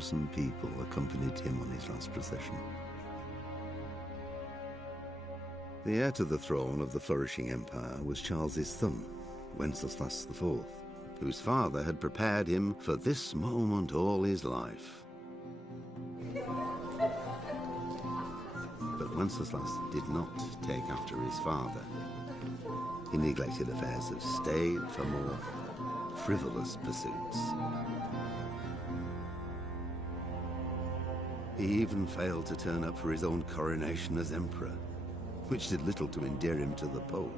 1,000 people accompanied him on his last procession. The heir to the throne of the flourishing empire was Charles's son, Wenceslas IV, whose father had prepared him for this moment all his life. But Wenceslas did not take after his father. He neglected affairs of state for more frivolous pursuits. He even failed to turn up for his own coronation as emperor, which did little to endear him to the Pope.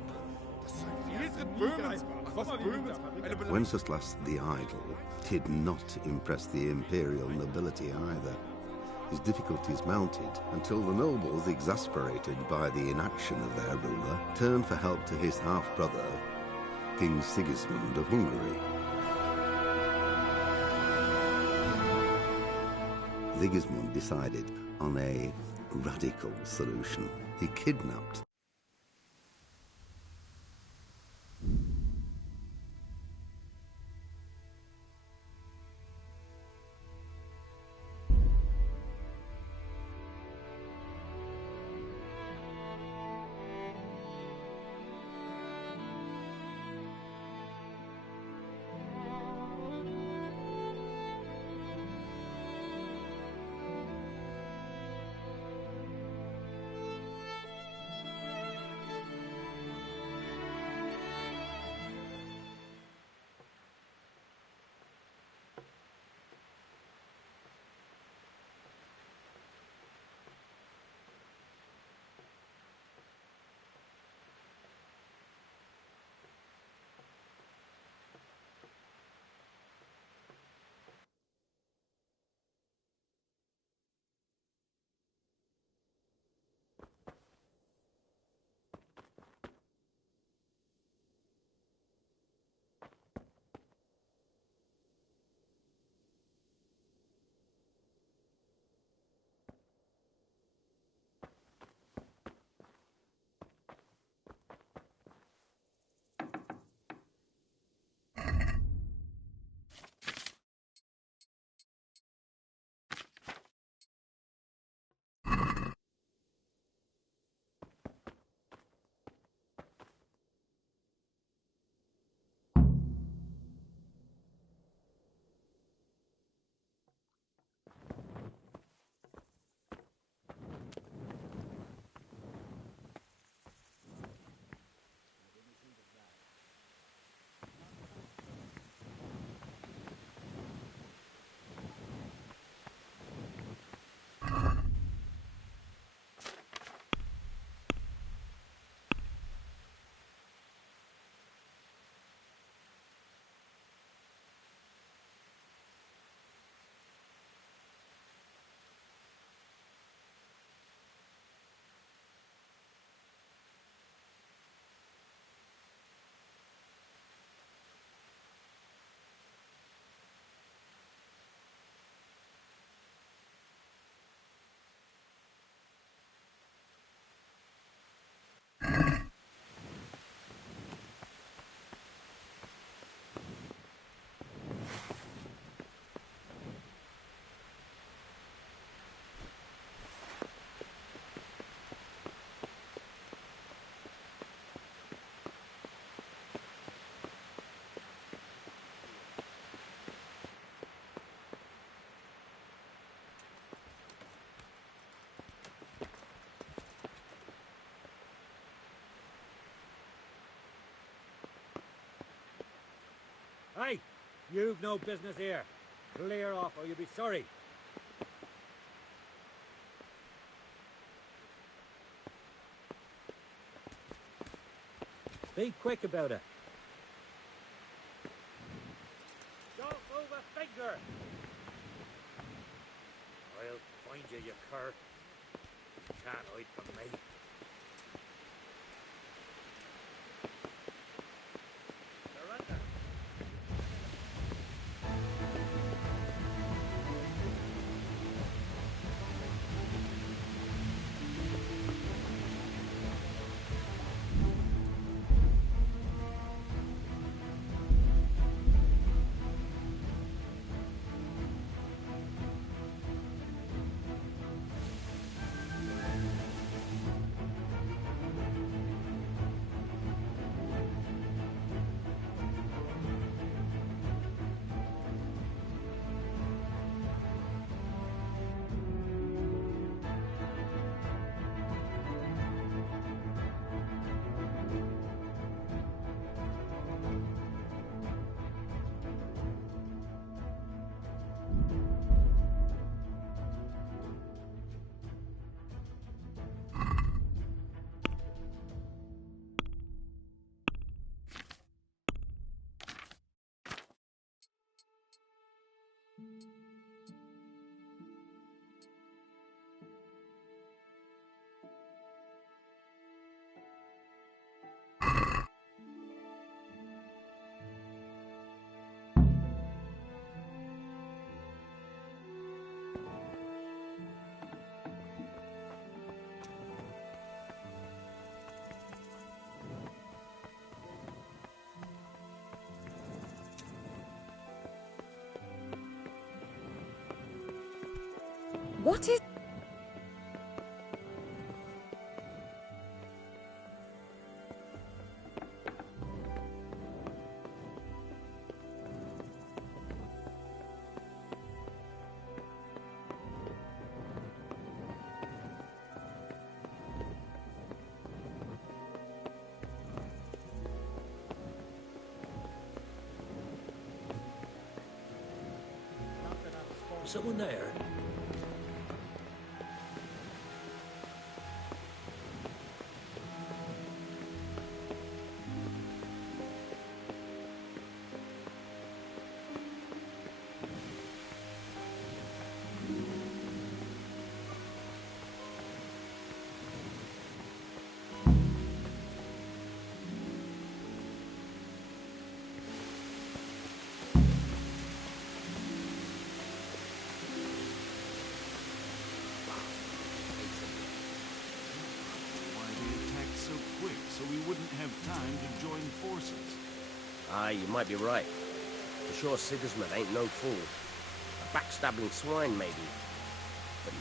Wenceslas the Idle did not impress the imperial nobility either. His difficulties mounted until the nobles, exasperated by the inaction of their ruler, turned for help to his half-brother, King Sigismund of Hungary. Sigismund decided on a radical solution. He kidnapped Hey, you've no business here. Clear off or you'll be sorry. Be quick about it. Don't move a finger. I'll find you, you cur. Can't hide from me. What is... Someone there? So we wouldn't have time to join forces. Aye, you might be right. For sure Sigismund ain't no fool. A backstabbing swine, maybe. But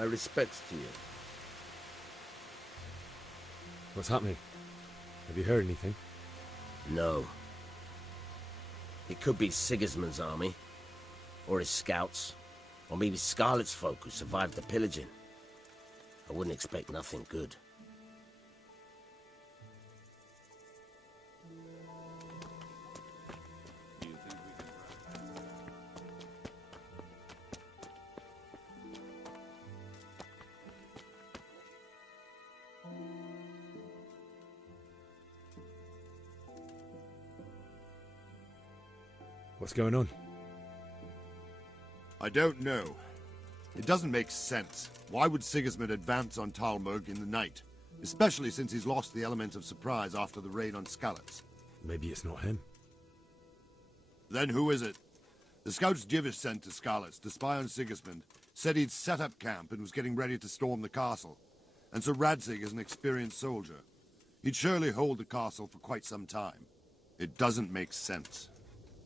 my respects to you. What's happening? Have you heard anything? No. It could be Sigismund's army. Or his scouts. Or maybe Scarlet's folk who survived the pillaging. I wouldn't expect nothing good. Do you think we can... What's going on? I don't know. It doesn't make sense. Why would Sigismund advance on Talmberg in the night? Especially since he's lost the element of surprise after the raid on Skalitz. Maybe it's not him. Then who is it? The scouts Jivish sent to Skalitz to spy on Sigismund said he'd set up camp and was getting ready to storm the castle. And Sir Radzig is an experienced soldier. He'd surely hold the castle for quite some time. It doesn't make sense.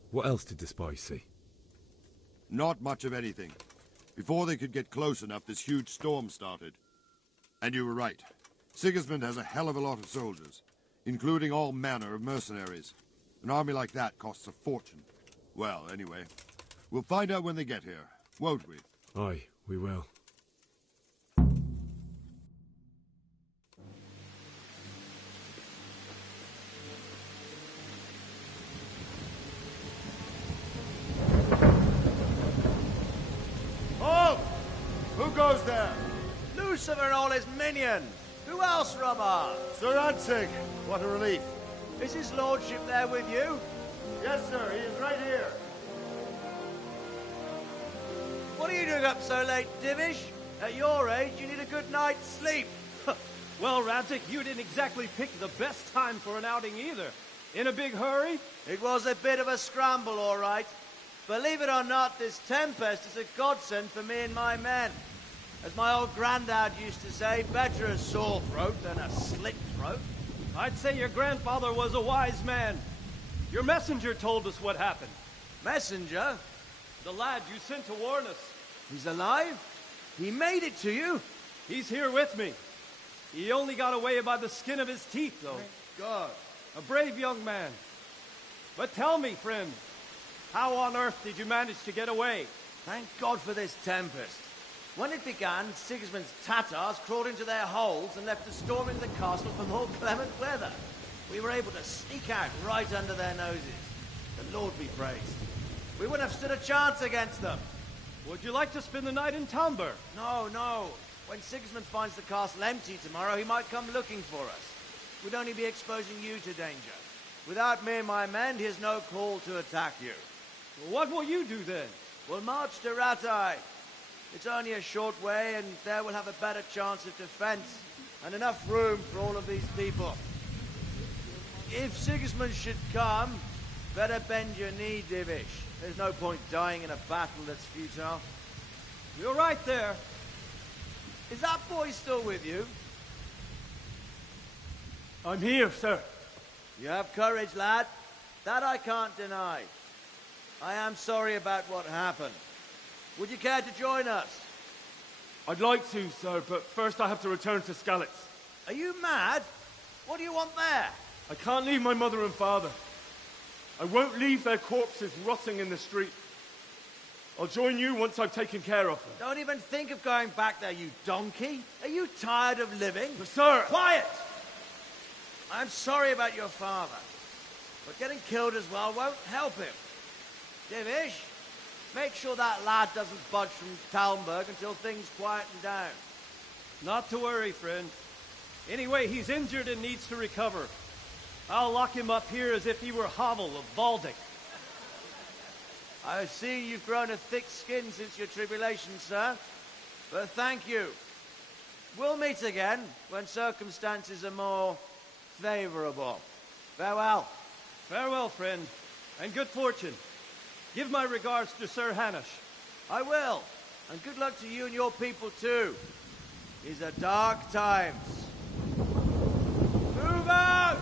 What else did the spies see? Not much of anything. Before they could get close enough, this huge storm started. And you were right. Sigismund has a hell of a lot of soldiers, including all manner of mercenaries. An army like that costs a fortune. Well, anyway, we'll find out when they get here, won't we? Aye, we will. Who goes there? Lucifer and all his minions. Who else, Robert? Sir Radzig. What a relief. Is his lordship there with you? Yes, sir. He is right here. What are you doing up so late, Divish? At your age, you need a good night's sleep. Well, Radzig, you didn't exactly pick the best time for an outing either. In a big hurry? It was a bit of a scramble, all right. Believe it or not, this tempest is a godsend for me and my men. As my old granddad used to say, better a sore throat than a slit throat. I'd say your grandfather was a wise man. Your messenger told us what happened. Messenger? The lad you sent to warn us. He's alive? He made it to you? He's here with me. He only got away by the skin of his teeth, though. Thank God. A brave young man. But tell me, friend, how on earth did you manage to get away? Thank God for this tempest. When it began, Sigismund's Tatars crawled into their holes and left a storm into the castle for more clement weather. We were able to sneak out right under their noses. The Lord be praised. We wouldn't have stood a chance against them. Would you like to spend the night in Talmberg? No, no. When Sigismund finds the castle empty tomorrow, he might come looking for us. We'd only be exposing you to danger. Without me and my men, he has no call to attack you. Well, what will you do then? We'll march to Ratai. It's only a short way, and there we'll have a better chance of defense, and enough room for all of these people. If Sigismund should come, better bend your knee, Divish. There's no point dying in a battle that's futile. You're right there. Is that boy still with you? I'm here, sir. You have courage, lad. That I can't deny. I am sorry about what happened. Would you care to join us? I'd like to, sir, but first I have to return to Skalitz. Are you mad? What do you want there? I can't leave my mother and father. I won't leave their corpses rotting in the street. I'll join you once I've taken care of them. Don't even think of going back there, you donkey. Are you tired of living? But, sir... Quiet! I'm sorry about your father, but getting killed as well won't help him. Divish, make sure that lad doesn't budge from Talmberg until things quieten down. Not to worry, friend. Anyway, he's injured and needs to recover. I'll lock him up here as if he were Havel of Baldic. I see you've grown a thick skin since your tribulation, sir. But thank you. We'll meet again when circumstances are more favorable. Farewell. Farewell, friend, and good fortune. Give my regards to Sir Hanush. I will. And good luck to you and your people, too. These are dark times. Move out!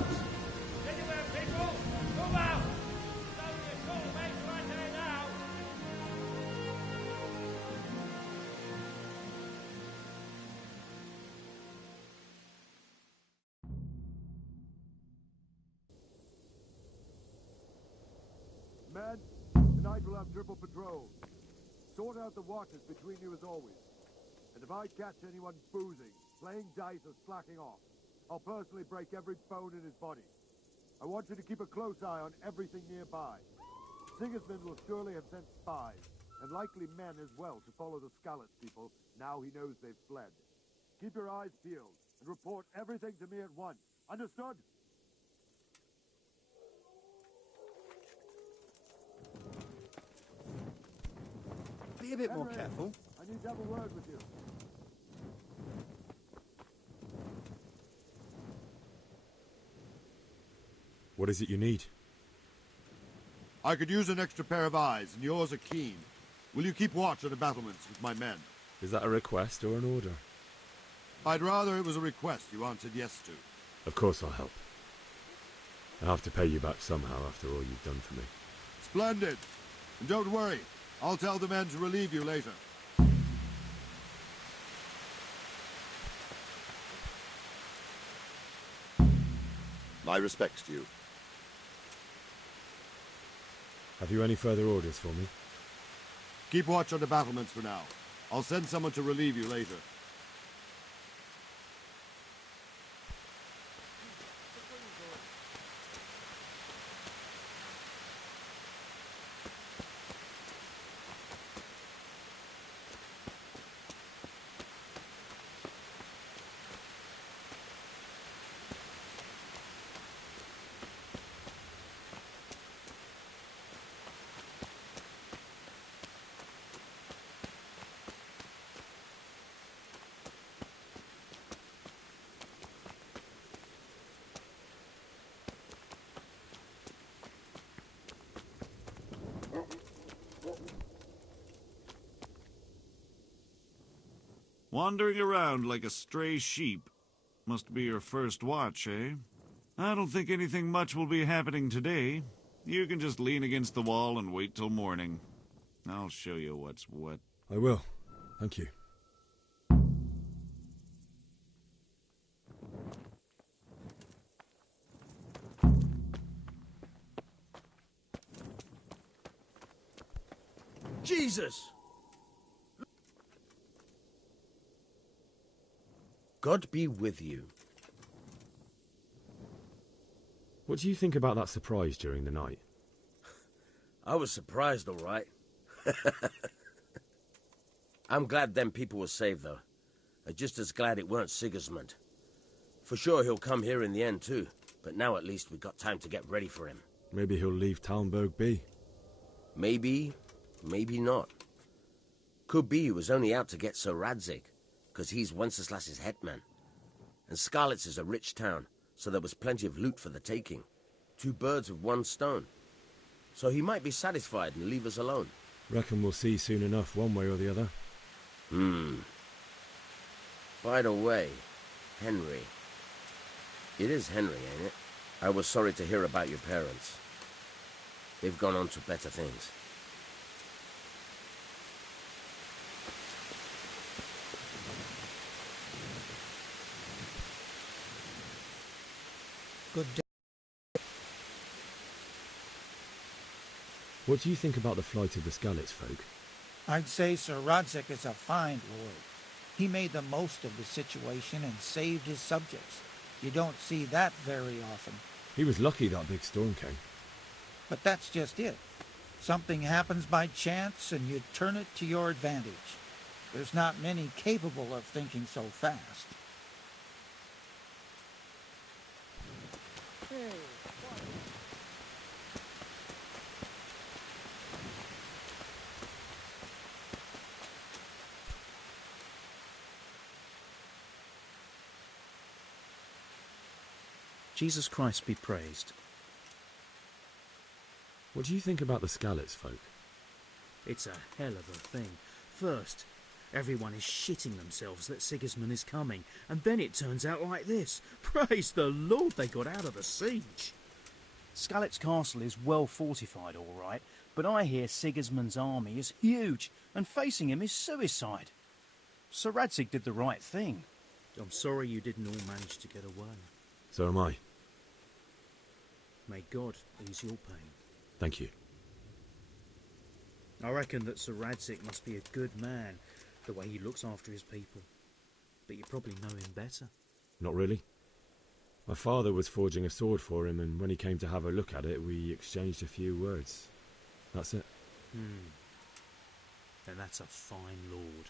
Anywhere, people! Move out! It's only a short way right there now! Men, tonight we'll have triple patrol. Sort out the watches between you as always. And if I catch anyone boozing, playing dice or slacking off, I'll personally break every bone in his body. I want you to keep a close eye on everything nearby. Sigismund will surely have sent spies, and likely men as well, to follow the Skalitz people now he knows they've fled. Keep your eyes peeled, and report everything to me at once. Understood? Be a bit more Henry, careful. I need to have a word with you. What is it you need? I could use an extra pair of eyes, and yours are keen. Will you keep watch on the battlements with my men? Is that a request or an order? I'd rather it was a request you answered yes to. Of course I'll help. I have to pay you back somehow after all you've done for me. Splendid. And don't worry, I'll tell the men to relieve you later. My respects to you. Have you any further orders for me? Keep watch on the battlements for now. I'll send someone to relieve you later. Wandering around like a stray sheep. Must be your first watch, eh? I don't think anything much will be happening today. You can just lean against the wall and wait till morning. I'll show you what's what. I will. Thank you. Jesus! God be with you. What do you think about that surprise during the night? I was surprised, all right. I'm glad them people were saved, though. I'm just as glad it weren't Sigismund. For sure he'll come here in the end, too. But now at least we've got time to get ready for him. Maybe he'll leave Talmberg be. Maybe, maybe not. Could be he was only out to get Sir Radzig, because he's Wenceslas's hetman. And Skalitz is a rich town, so there was plenty of loot for the taking. Two birds with one stone. So he might be satisfied and leave us alone. Reckon we'll see soon enough, one way or the other. By the way, Henry. It is Henry, ain't it? I was sorry to hear about your parents. They've gone on to better things. Good day. What do you think about the flight of the Skalitz folk? I'd say Sir Rodzik is a fine lord. He made the most of the situation and saved his subjects. You don't see that very often. He was lucky that big storm came. But that's just it. Something happens by chance and you turn it to your advantage. There's not many capable of thinking so fast. Jesus Christ be praised. What do you think about the Skalitz folk? It's a hell of a thing. First, everyone is shitting themselves that Sigismund is coming, and then it turns out like this. Praise the Lord they got out of the siege. Skalitz Castle is well fortified, all right, but I hear Sigismund's army is huge, and facing him is suicide. Sir Radzig did the right thing. I'm sorry you didn't all manage to get away. So am I. May God ease your pain. Thank you. I reckon that Sir Radzig must be a good man, the way he looks after his people. But you probably know him better. Not really. My father was forging a sword for him, and when he came to have a look at it, we exchanged a few words. That's it. And that's a fine lord.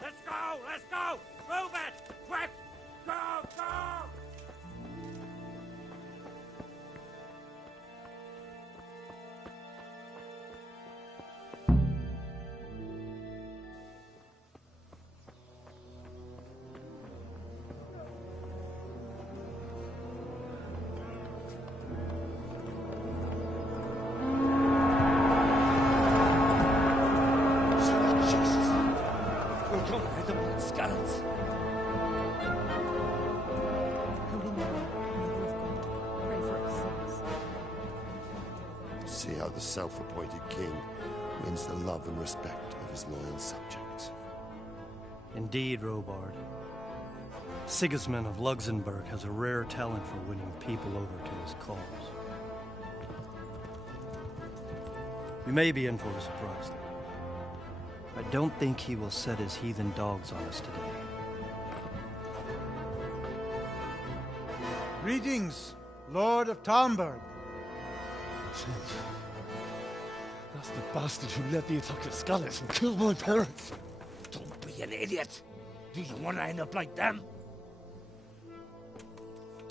Let's go! Let's go! Move it! Quick! Go! Go! We'll come with the Skalitz. see how the self-appointed king wins the love and respect of his loyal subjects. Indeed, Robard. Sigismund of Luxembourg has a rare talent for winning people over to his cause. We may be in for a surprise, though. I don't think he will set his heathen dogs on us today. Greetings, Lord of Talmberg. That's the bastard who led the attack at Skalitz and killed my parents. Don't be an idiot. Do you want to end up like them?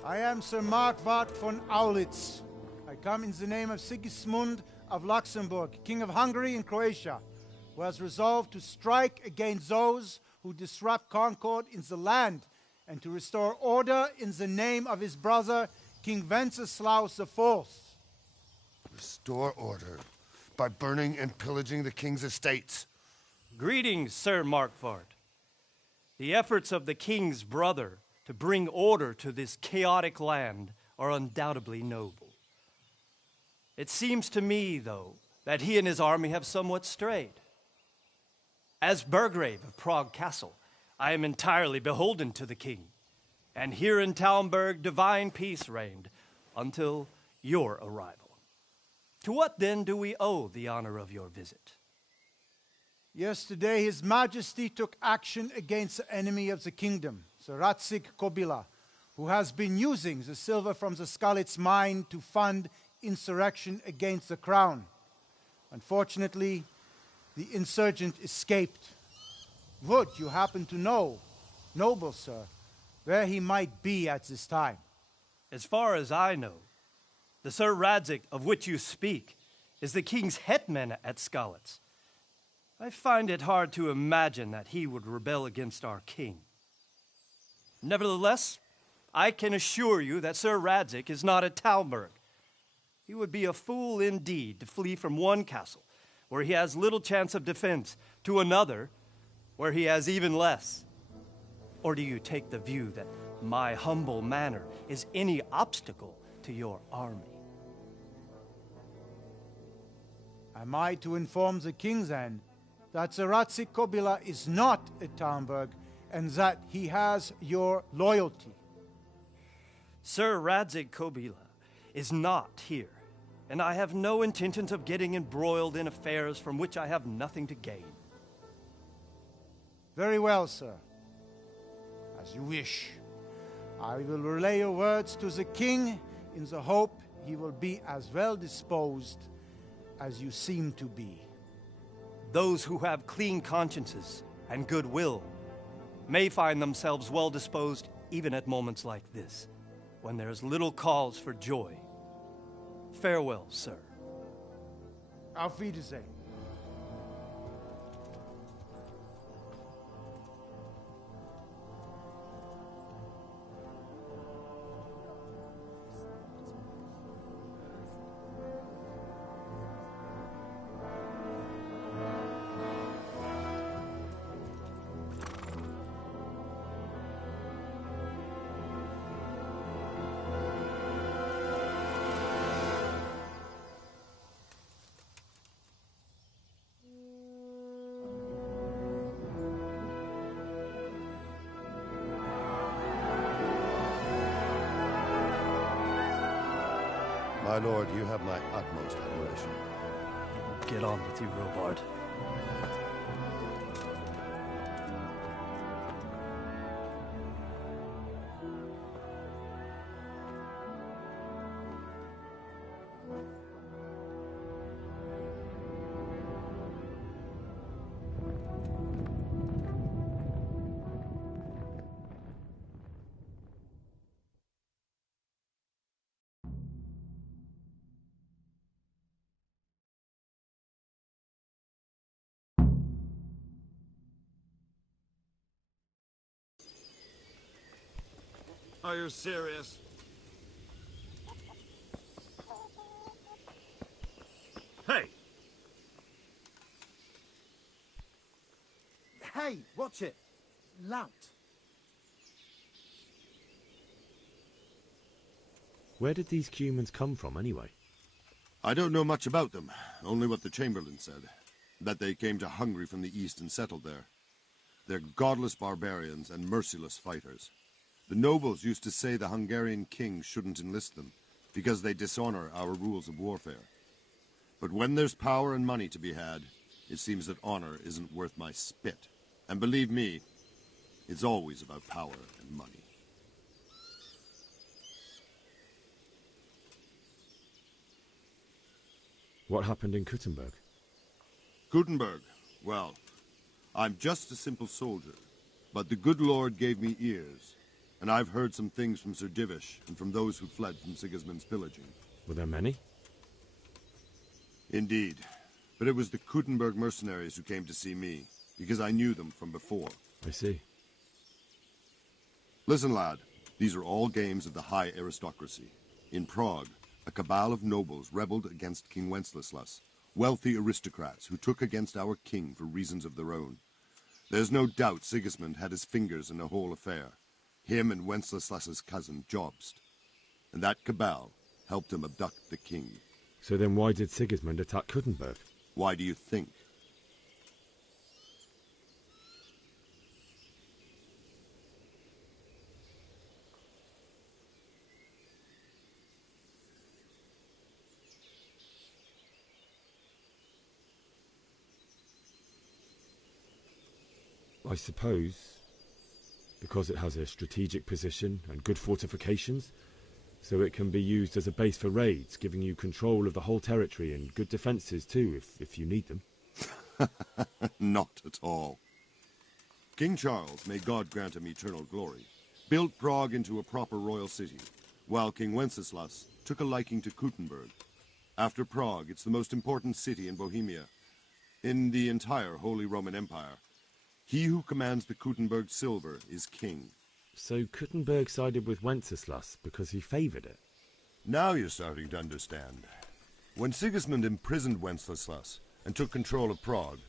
I am Sir Markvart von Aulitz. I come in the name of Sigismund of Luxembourg, King of Hungary and Croatia, who has resolved to strike against those who disrupt concord in the land and to restore order in the name of his brother, King Wenceslaus IV. Restore order by burning and pillaging the king's estates. Greetings, Sir Markvart. The efforts of the king's brother to bring order to this chaotic land are undoubtedly noble. It seems to me, though, that he and his army have somewhat strayed. As Burgrave of Prague Castle, I am entirely beholden to the king, and here in Talmberg divine peace reigned until your arrival. To what then do we owe the honor of your visit? Yesterday, His Majesty took action against the enemy of the kingdom, Sir Radzig Kobyla, who has been using the silver from the Skalitz mine to fund insurrection against the crown. Unfortunately, the insurgent escaped. Would you happen to know, noble sir, where he might be at this time? As far as I know, the Sir Radzig of which you speak is the king's hetman at Skalitz. I find it hard to imagine that he would rebel against our king. Nevertheless, I can assure you that Sir Radzig is not at Talmberg. He would be a fool indeed to flee from one castle, where he has little chance of defense, to another, where he has even less. Or do you take the view that my humble manner is any obstacle to your army? Am I to inform the king then that Sir Radzig Kobyla is not at Talmberg and that he has your loyalty? Sir Radzig Kobyla is not here, and I have no intentions of getting embroiled in affairs from which I have nothing to gain. Very well, sir. As you wish. I will relay your words to the king in the hope he will be as well disposed as you seem to be. Those who have clean consciences and goodwill may find themselves well disposed even at moments like this, when there is little cause for joy. Farewell, sir. Auf Wiedersehen. My lord, you have my utmost admiration. Get on with you, Robard. Are you serious? Hey! Hey, watch it. Lout. Where did these humans come from, anyway? I don't know much about them, only what the Chamberlain said. That they came to Hungary from the east and settled there. They're godless barbarians and merciless fighters. The nobles used to say the Hungarian king shouldn't enlist them, because they dishonor our rules of warfare. But when there's power and money to be had, it seems that honor isn't worth my spit. And believe me, it's always about power and money. What happened in Kuttenberg? Gutenberg, well, I'm just a simple soldier, but the good Lord gave me ears, and I've heard some things from Sir Divish and from those who fled from Sigismund's pillaging. Were there many? Indeed, but it was the Kuttenberg mercenaries who came to see me, because I knew them from before. I see. Listen, lad, these are all games of the high aristocracy. In Prague, a cabal of nobles rebelled against King Wenceslas, wealthy aristocrats who took against our king for reasons of their own. There's no doubt Sigismund had his fingers in the whole affair, him and Wenceslas's cousin Jobst. And that cabal helped him abduct the king. So then why did Sigismund attack Kuttenberg? Why do you think? I suppose because it has a strategic position and good fortifications, so it can be used as a base for raids, giving you control of the whole territory and good defences too, if you need them. Not at all. King Charles, may God grant him eternal glory, built Prague into a proper royal city, while King Wenceslas took a liking to Kuttenberg. After Prague, it's the most important city in Bohemia, in the entire Holy Roman Empire. He who commands the Kuttenberg silver is king. So Kuttenberg sided with Wenceslas because he favoured it? Now you're starting to understand. When Sigismund imprisoned Wenceslas and took control of Prague,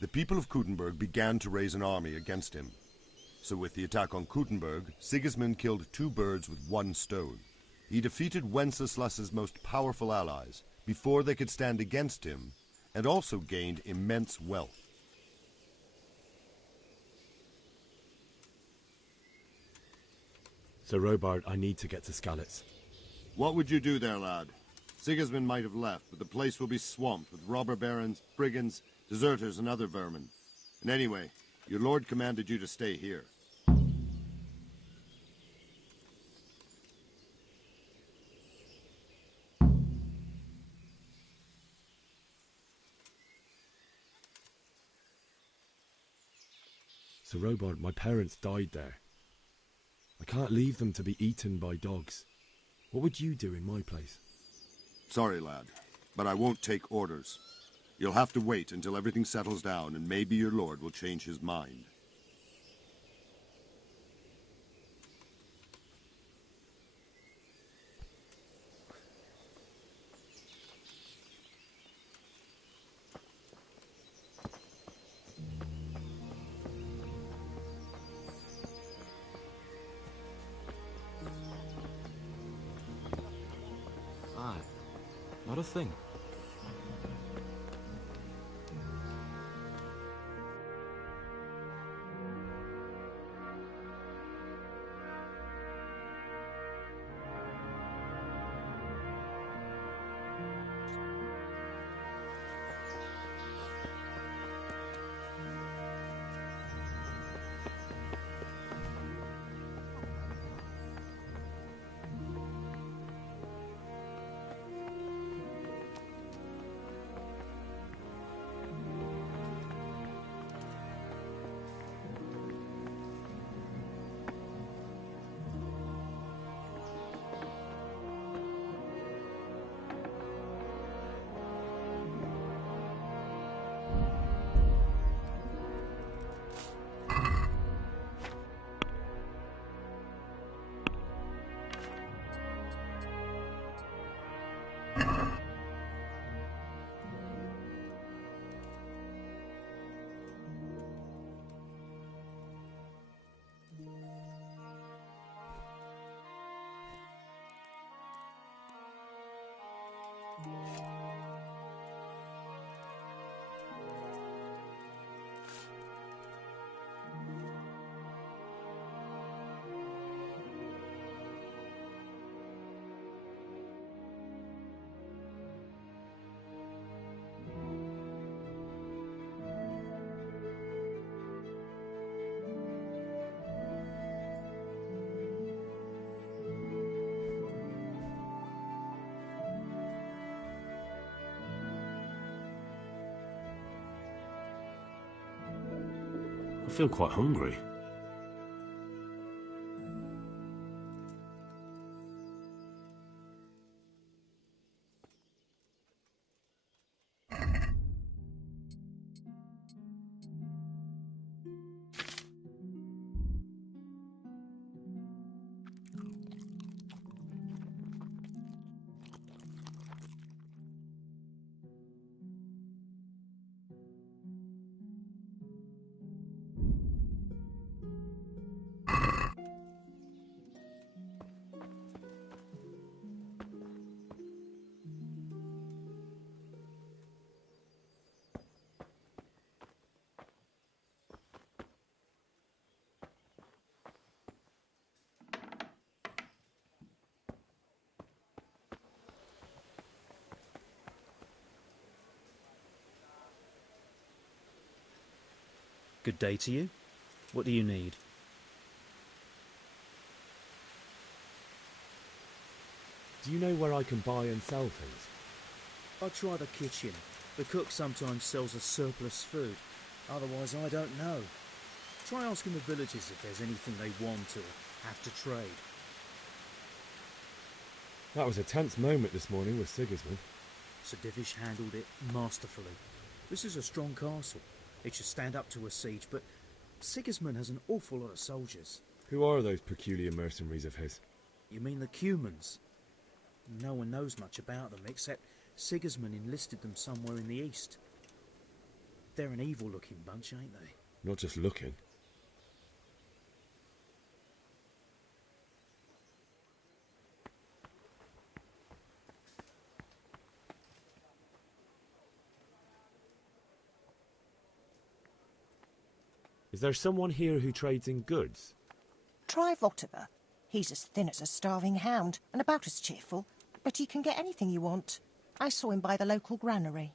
the people of Kuttenberg began to raise an army against him. So with the attack on Kuttenberg, Sigismund killed two birds with one stone. He defeated Wenceslas's most powerful allies before they could stand against him, and also gained immense wealth. So Robard, I need to get to Skalitz. What would you do there, lad? Sigismund might have left, but the place will be swamped with robber barons, brigands, deserters, and other vermin. And anyway, your lord commanded you to stay here. So Robard, my parents died there. I can't leave them to be eaten by dogs. What would you do in my place? Sorry, lad, but I won't take orders. You'll have to wait until everything settles down, and maybe your lord will change his mind. Not a thing. feel quite hungry. Good day to you. What do you need? Do you know where I can buy and sell things? I'll try the kitchen. The cook sometimes sells us surplus food. Otherwise, I don't know. Try asking the villagers if there's anything they want or have to trade. That was a tense moment this morning with Sigismund. Sir Divish handled it masterfully. This is a strong castle. It should stand up to a siege, but Sigismund has an awful lot of soldiers. Who are those peculiar mercenaries of his? You mean the Cumans? No one knows much about them, except Sigismund enlisted them somewhere in the east. They're an evil-looking bunch, ain't they? Not just looking. Is there someone here who trades in goods? Try VATA. He's as thin as a starving hound and about as cheerful, but he can get anything you want. I saw him by the local granary.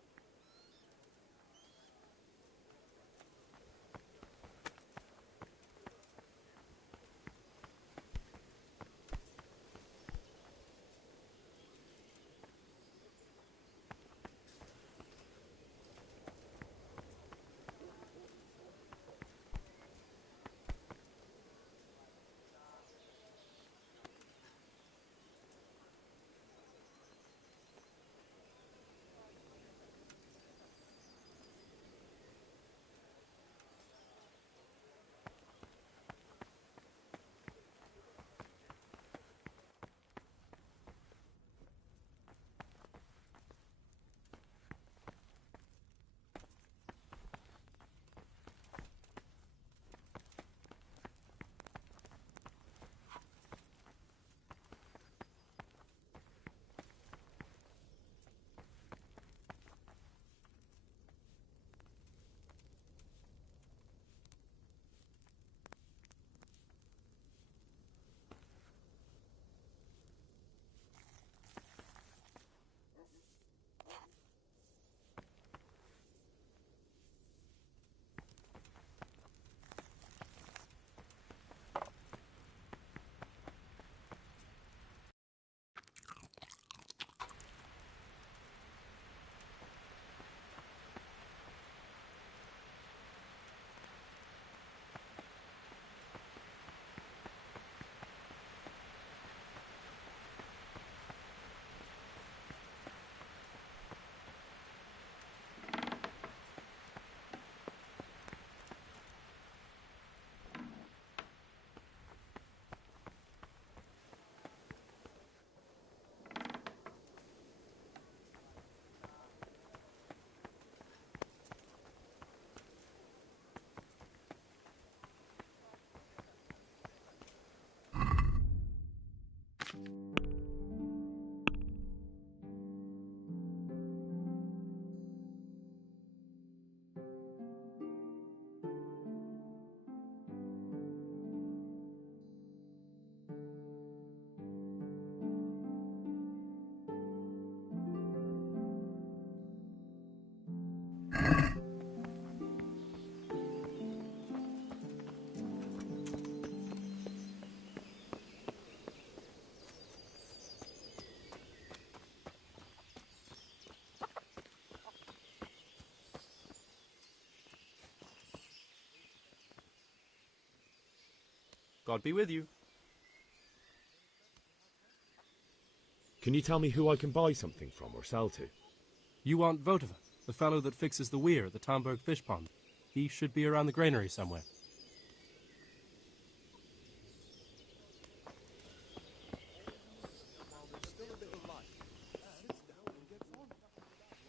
God be with you. Can you tell me who I can buy something from or sell to? You want Votova, the fellow that fixes the weir at the Tamburg fish pond. He should be around the granary somewhere.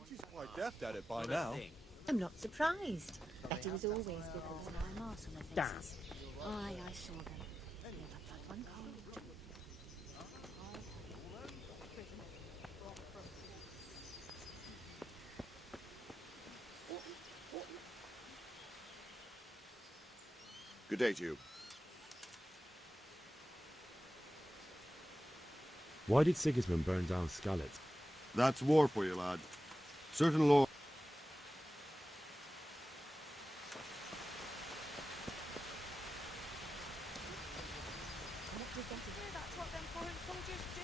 She's quite deft at it by now. I'm not surprised. Betty was always with us. Damn. Aye, I saw them. They looked like one cold. Good day to you. Why did Sigismund burn down Skalitz? That's war for you, lad. Certain law... That's what them foreign soldiers do.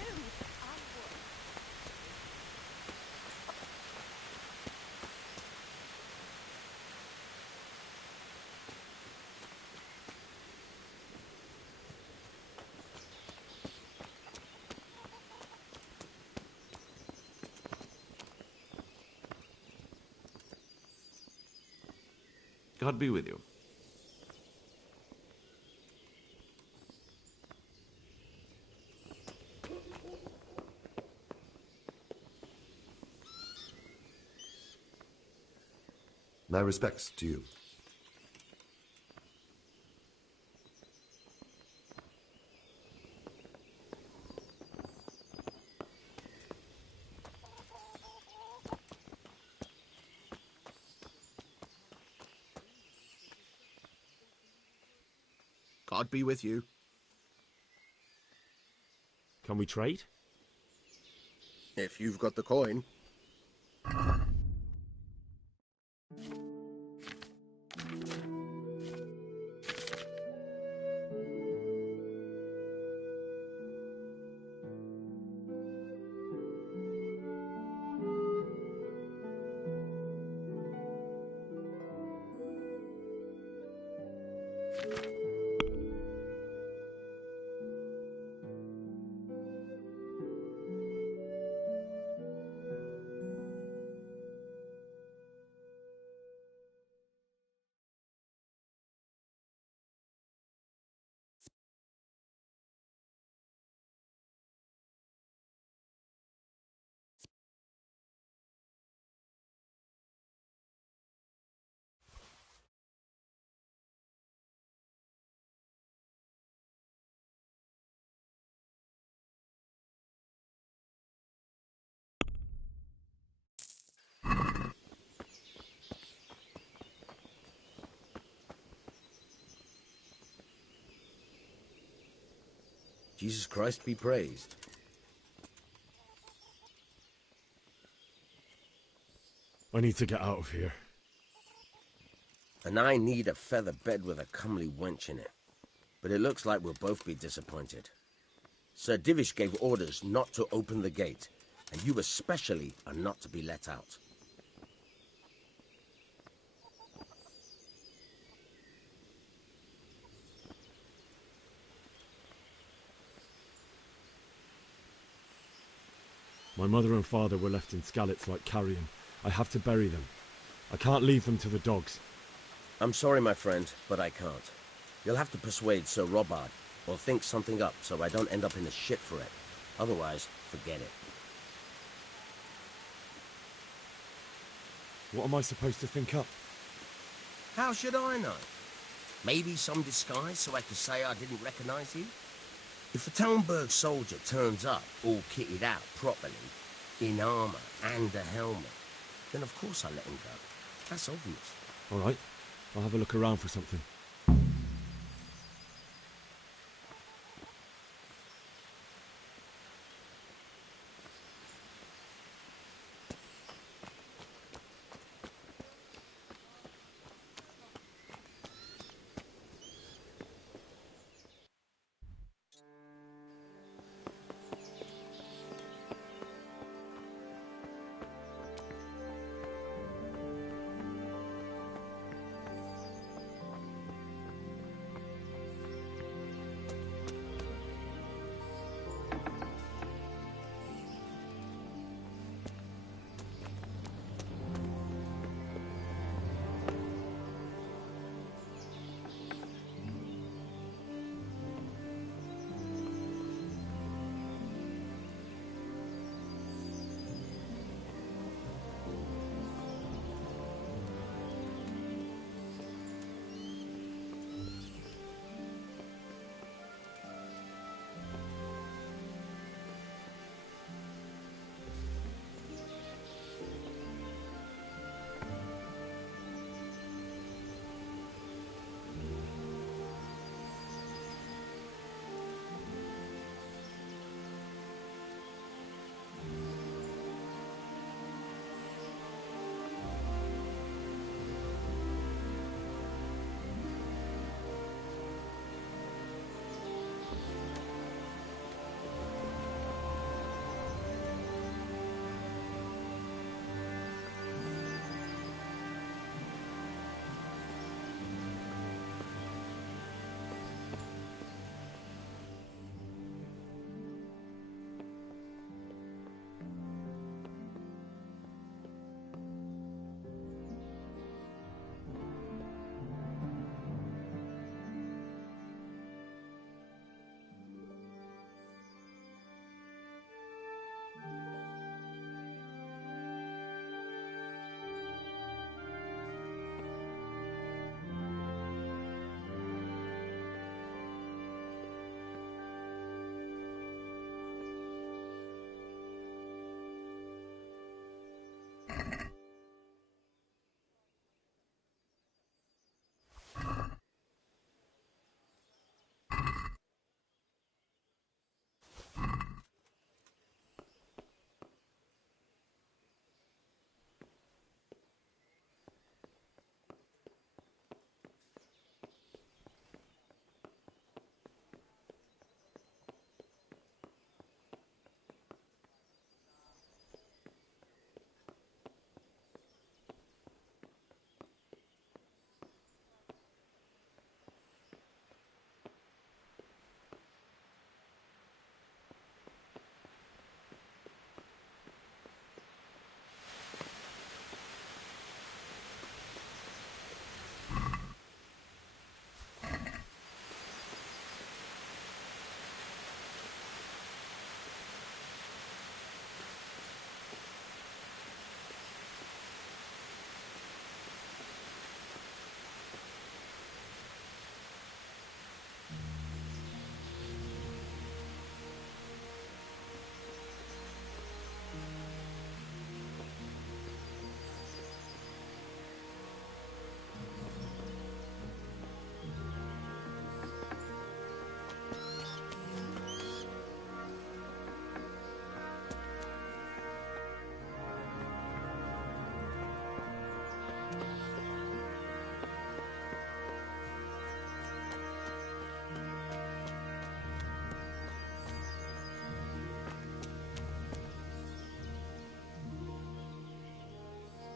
God be with you. My respects to you. God be with you. Can we trade? If you've got the coin. Jesus Christ be praised. I need to get out of here. And I need a feather bed with a comely wench in it. But it looks like we'll both be disappointed. Sir Divish gave orders not to open the gate, and you especially are not to be let out. My mother and father were left in Skalitz like carrion. I have to bury them. I can't leave them to the dogs. I'm sorry, my friend, but I can't. You'll have to persuade Sir Robard, or think something up so I don't end up in the shit for it. Otherwise, forget it. What am I supposed to think up? How should I know? Maybe some disguise so I could say I didn't recognize you? If a Talmberg soldier turns up, all kitted out properly, in armor and a helmet, then of course I let him go. That's obvious. All right, I'll have a look around for something.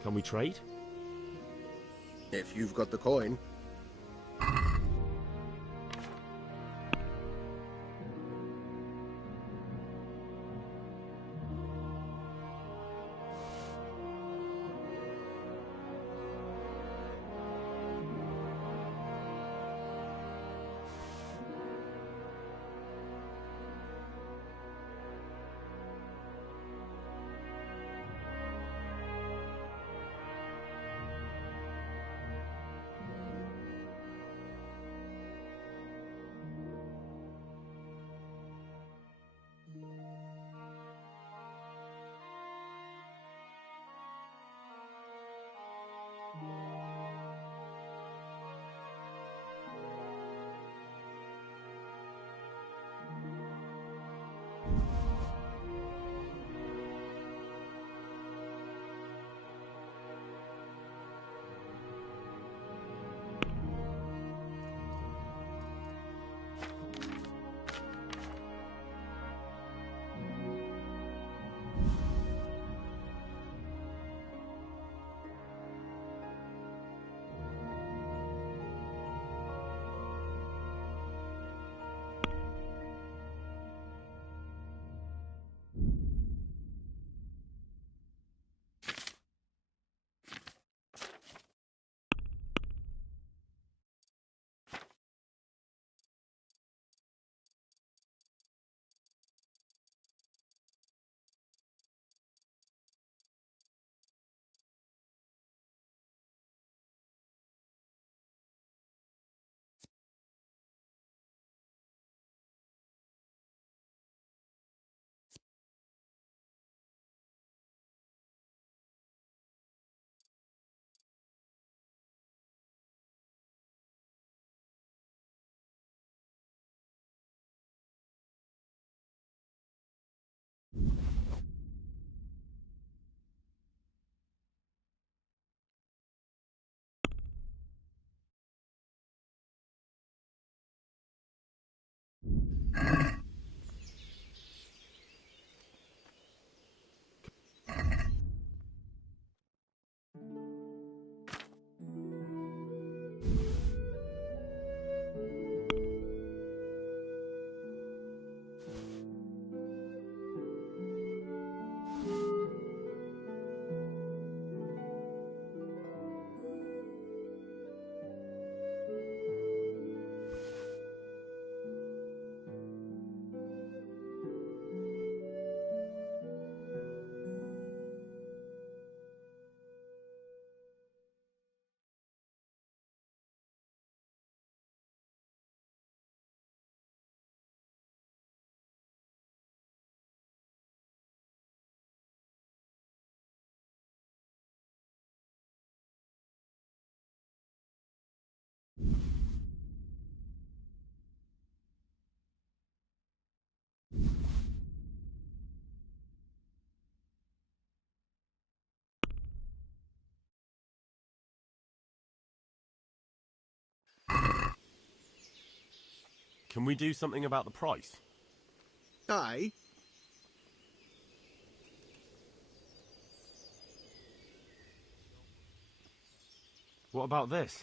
Can we trade? If you've got the coin. Can we do something about the price? Aye. What about this?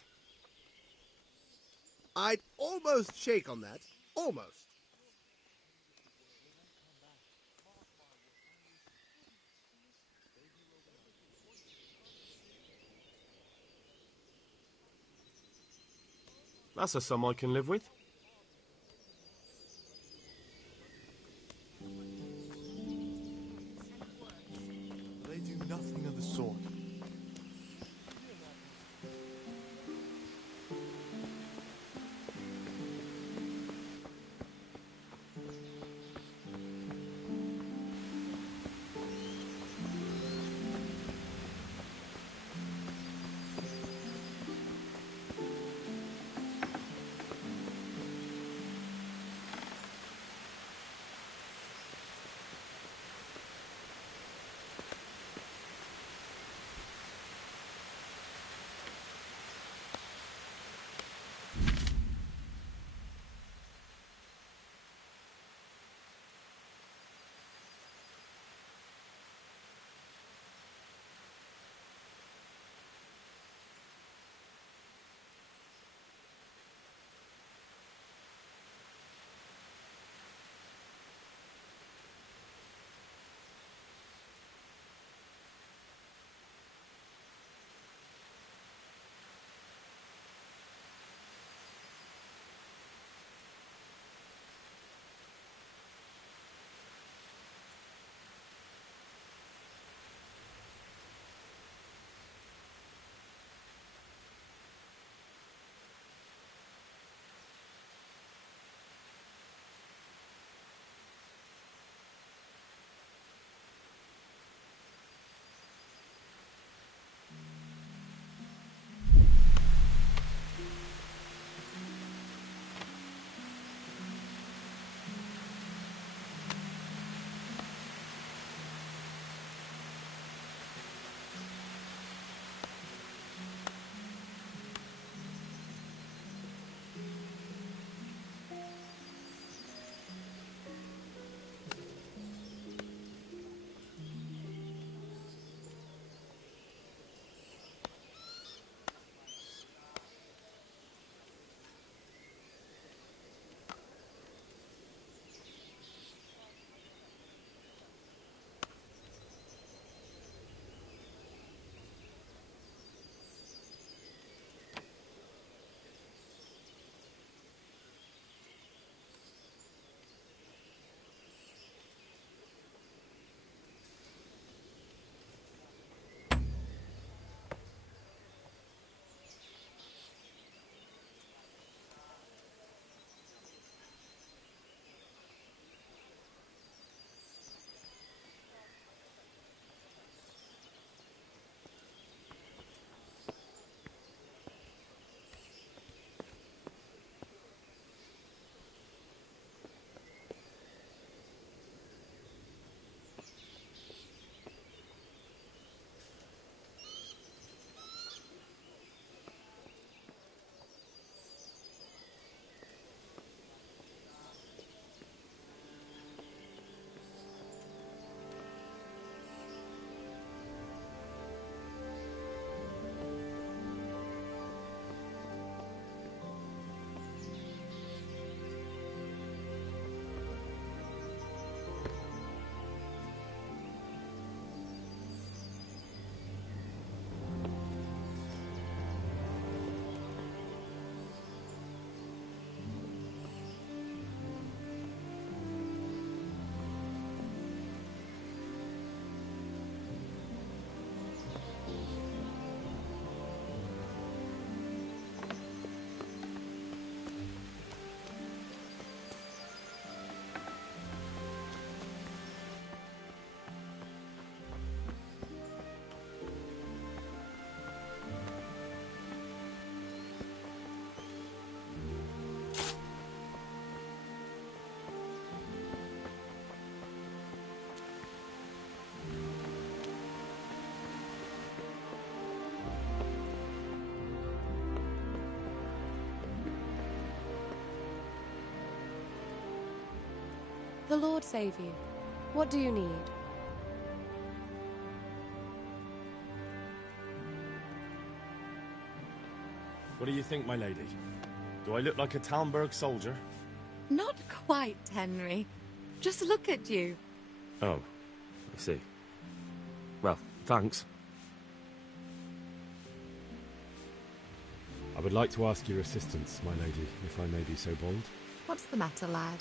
I'd almost shake on that. Almost. That's a sum I can live with. They do nothing of the sort. The Lord save you. What do you need? What do you think, my lady? Do I look like a Talmberg soldier? Not quite, Henry. Just look at you. Oh, I see. Well, thanks. I would like to ask your assistance, my lady, if I may be so bold. What's the matter, lad?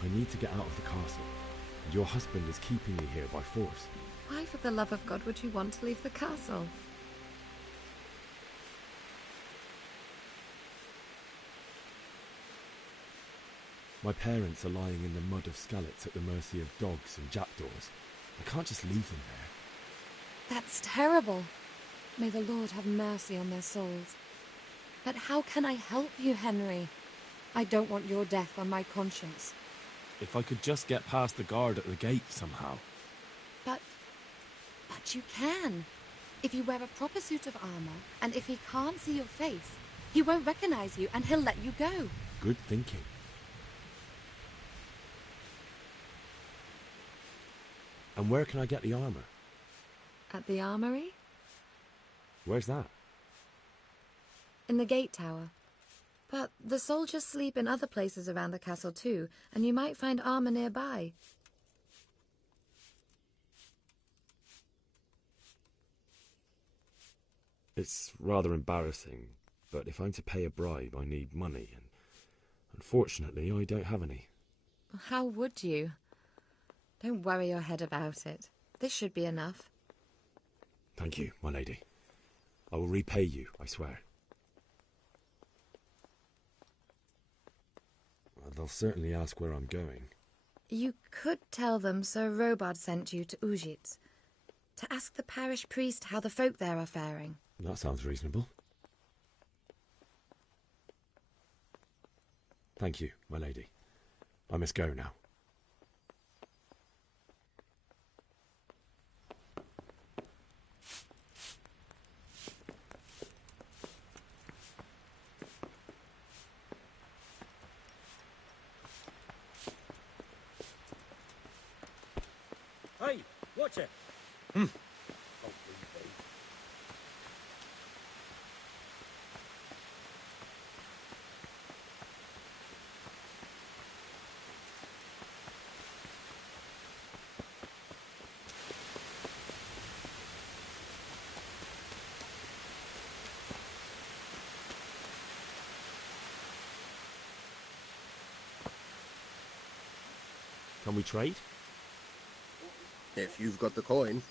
I need to get out of the castle, and your husband is keeping me here by force. Why, for the love of God, would you want to leave the castle? My parents are lying in the mud of Skalitz at the mercy of dogs and jackdaws. I can't just leave them there. That's terrible. May the Lord have mercy on their souls. But how can I help you, Henry? I don't want your death on my conscience. If I could just get past the guard at the gate somehow. But you can. If you wear a proper suit of armor, and if he can't see your face, he won't recognize you and he'll let you go. Good thinking. And where can I get the armor? At the armory? Where's that? In the gate tower. But the soldiers sleep in other places around the castle too, and you might find armor nearby. It's rather embarrassing, but if I'm to pay a bribe, I need money, and unfortunately, I don't have any. How would you? Don't worry your head about it. This should be enough. Thank you, my lady. I will repay you, I swear. Well, they'll certainly ask where I'm going. You could tell them Sir Robard sent you to Ujitz, to ask the parish priest how the folk there are faring. That sounds reasonable. Thank you, my lady. I must go now. Hey, watch it. Can we trade? If you've got the coin.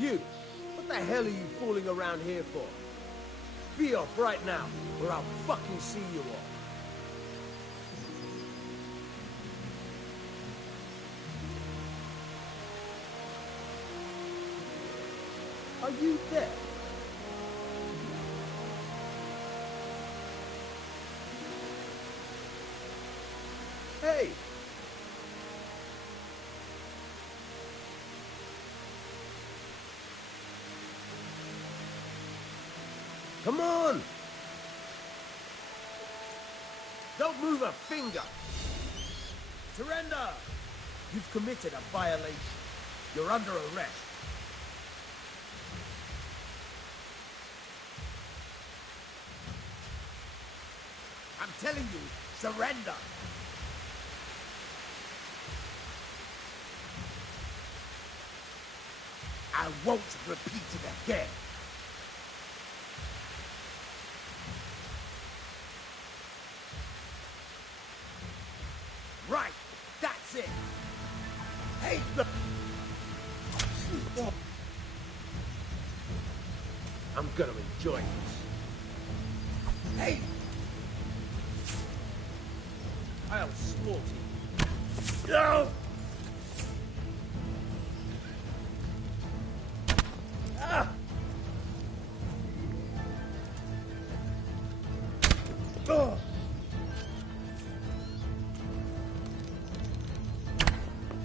You! What the hell are you fooling around here for? Be off right now, or I'll fucking see you all. Are you dead? Hey! Come on! Don't move a finger! Surrender! You've committed a violation. You're under arrest. I'm telling you, surrender! I won't repeat it again. Right, that's it. Hey, look. I'm gonna enjoy this. Hey! I'll slaughter you. No! Ah! Oh!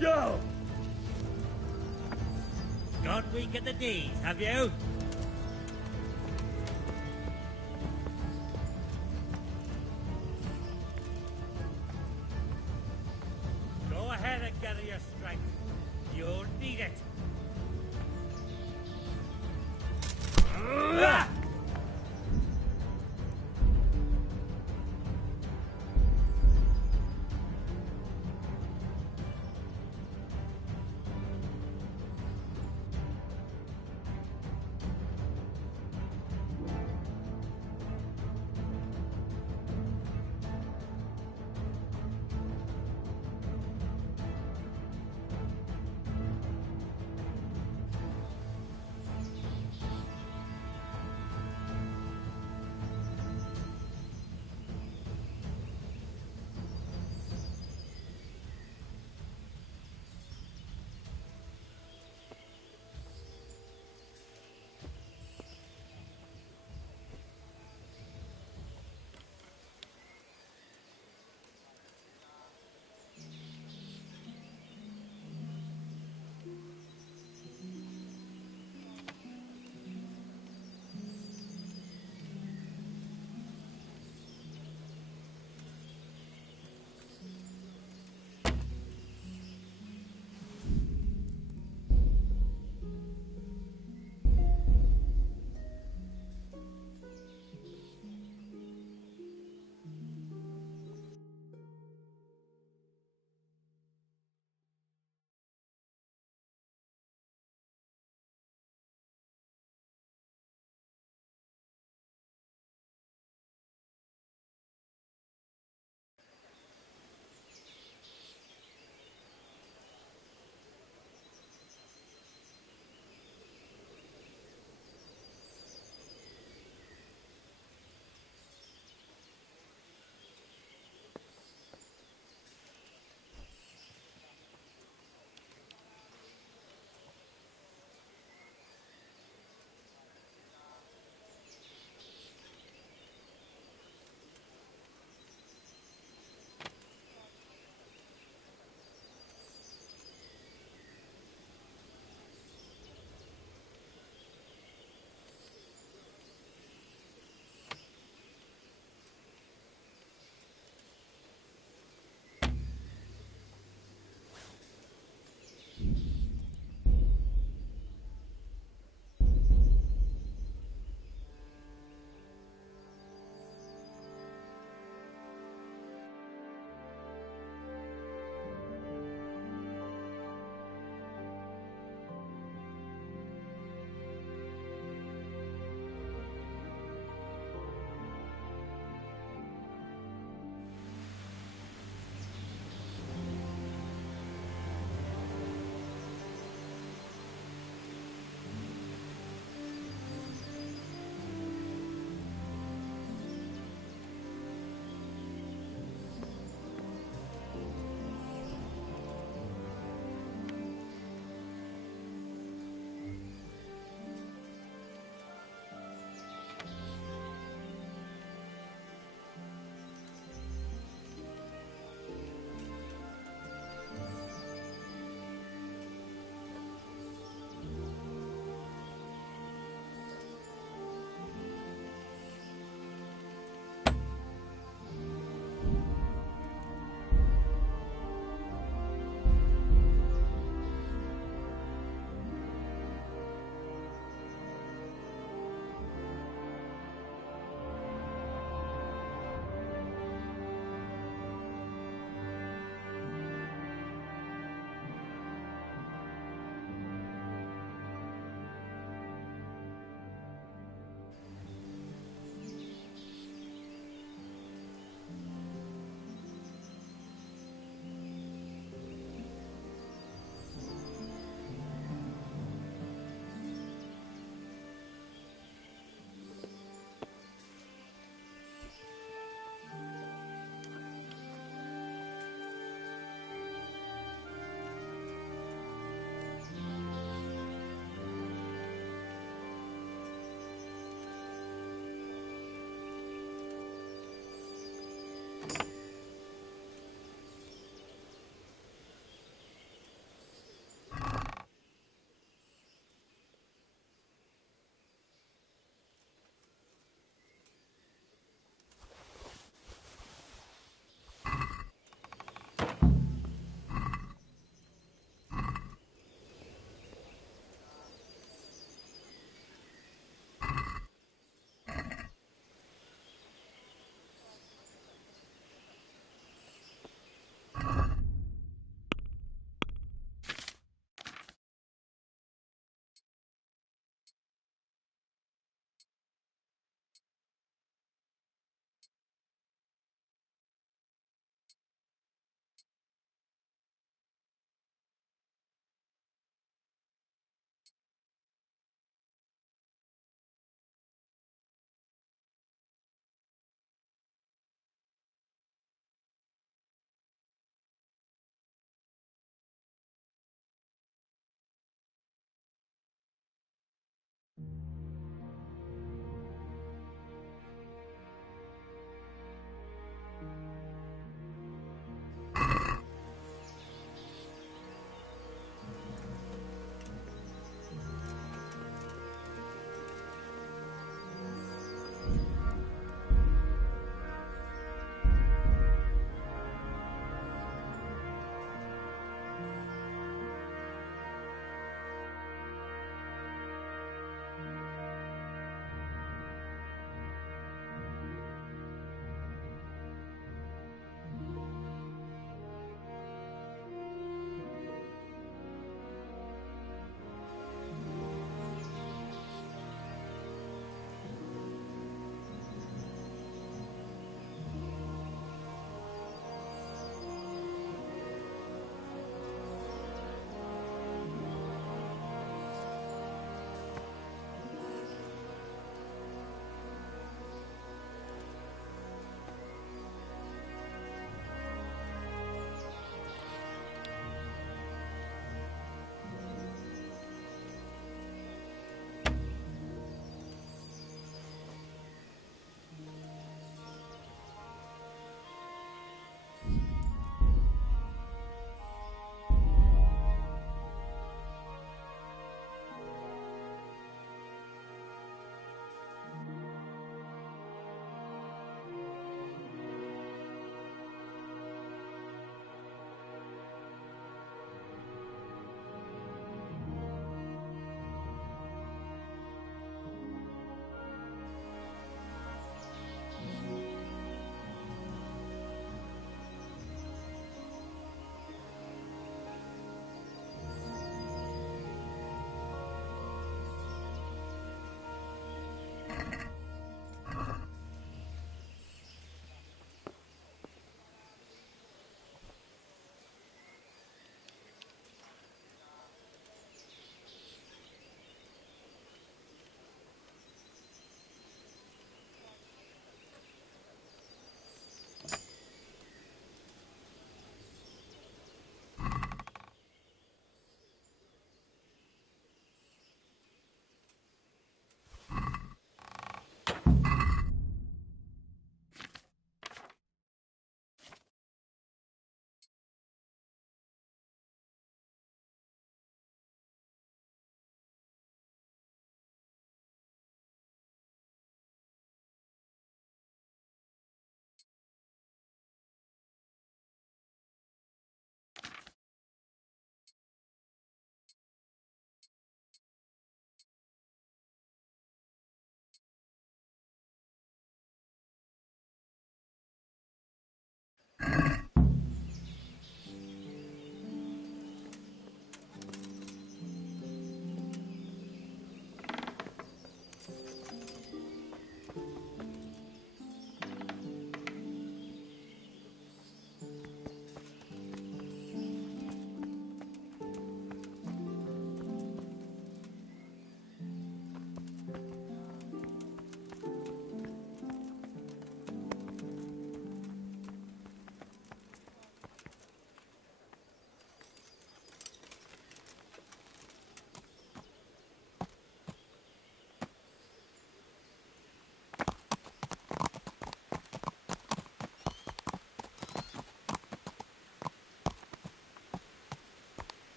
Yo! Got weak at the knees, have you? Go ahead and gather your strength. You'll need it. Ah!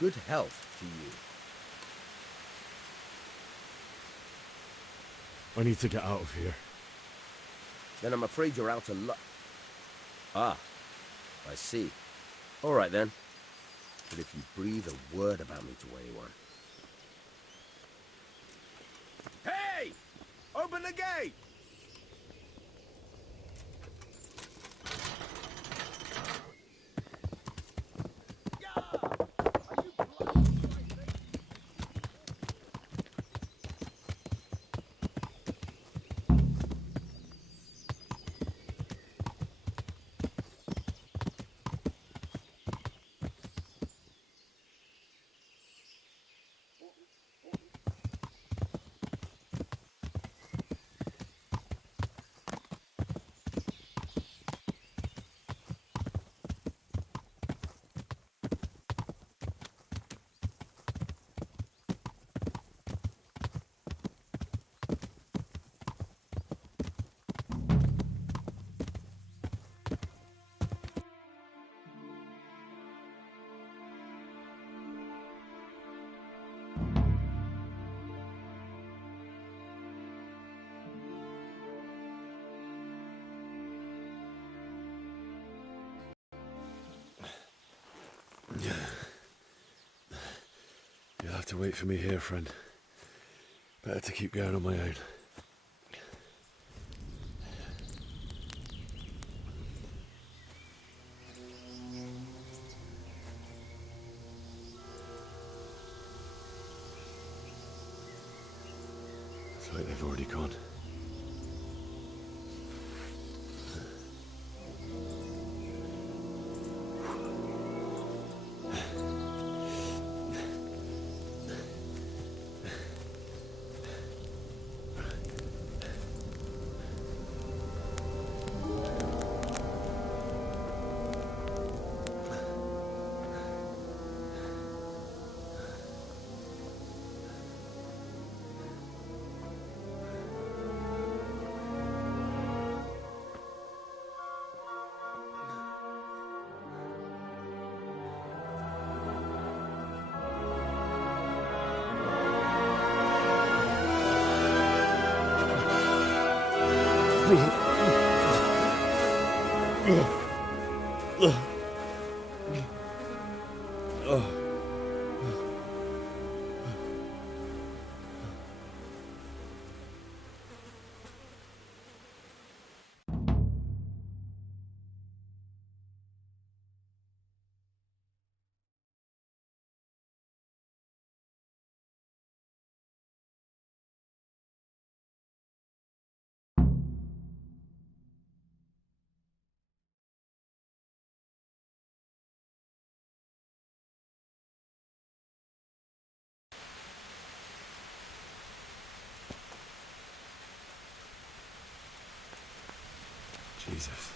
Good health to you. I need to get out of here. Then I'm afraid you're out of luck. Ah, I see. All right then. But if you breathe a word about me to anyone... Hey! Open the gate! You'll have to wait for me here, friend. Better to keep going on my own. It's like they've already gone. Jesus.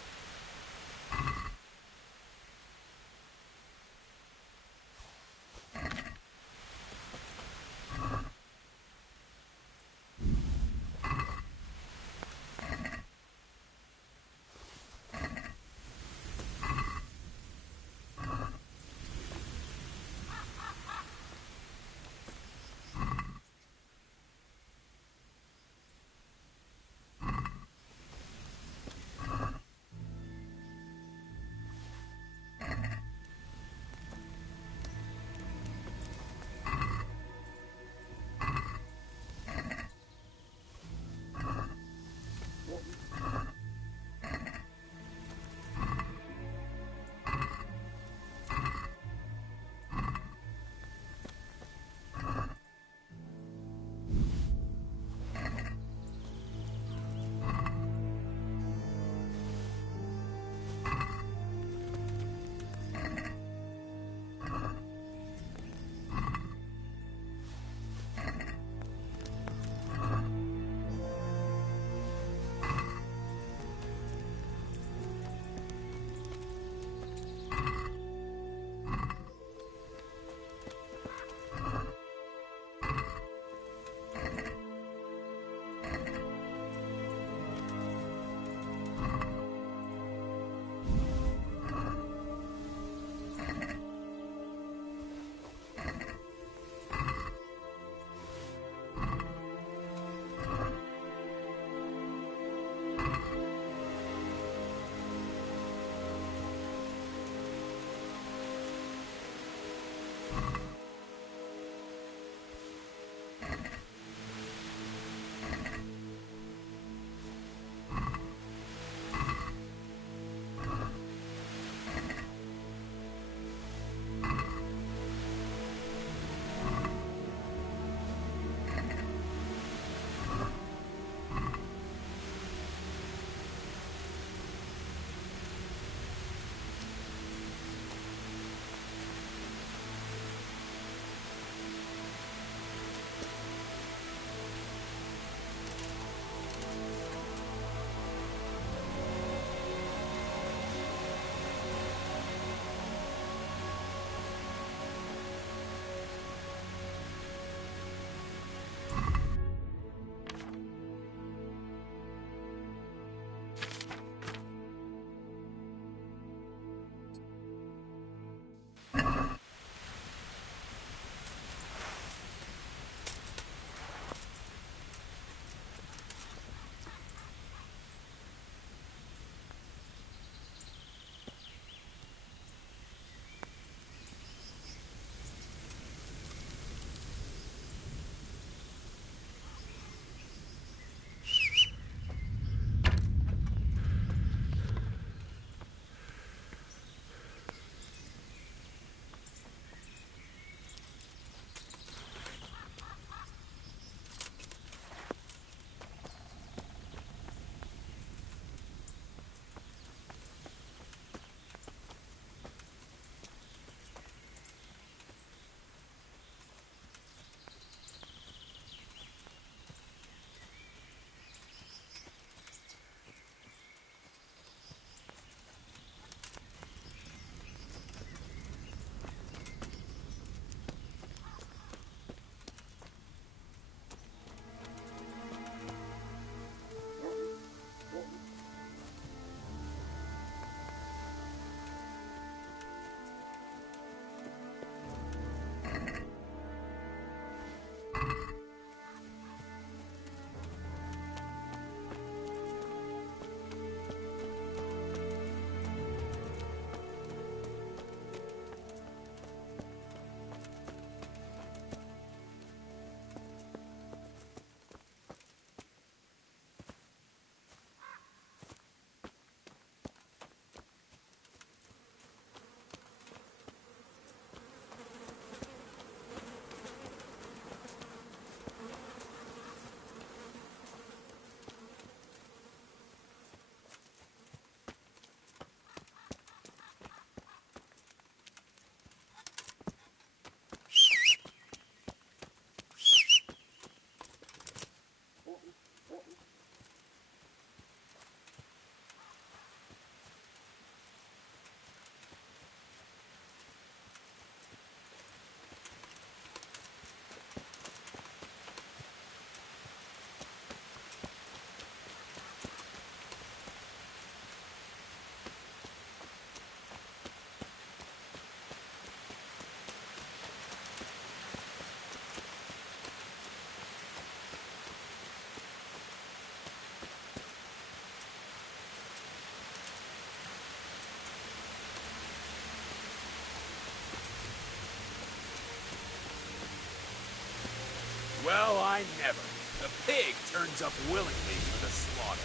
never. The pig turns up willingly for the slaughter.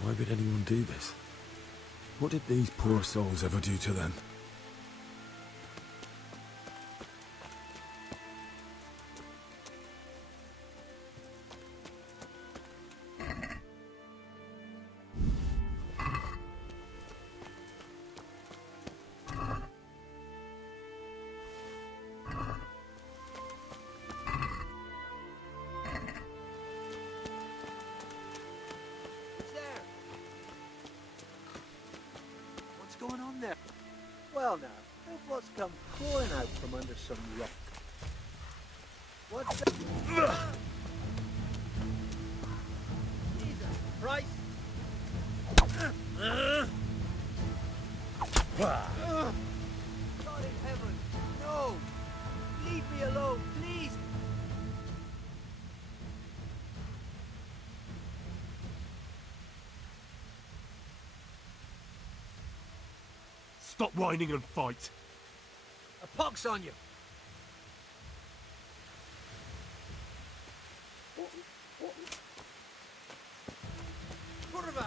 Why would anyone do this? What did these poor souls ever do to them? What's going on there? Well now, look what's come pouring out from under some rock. What's that? Jesus Christ! God in heaven, no! Leave me alone, please! Stop whining and fight. A pox on you! Kurva!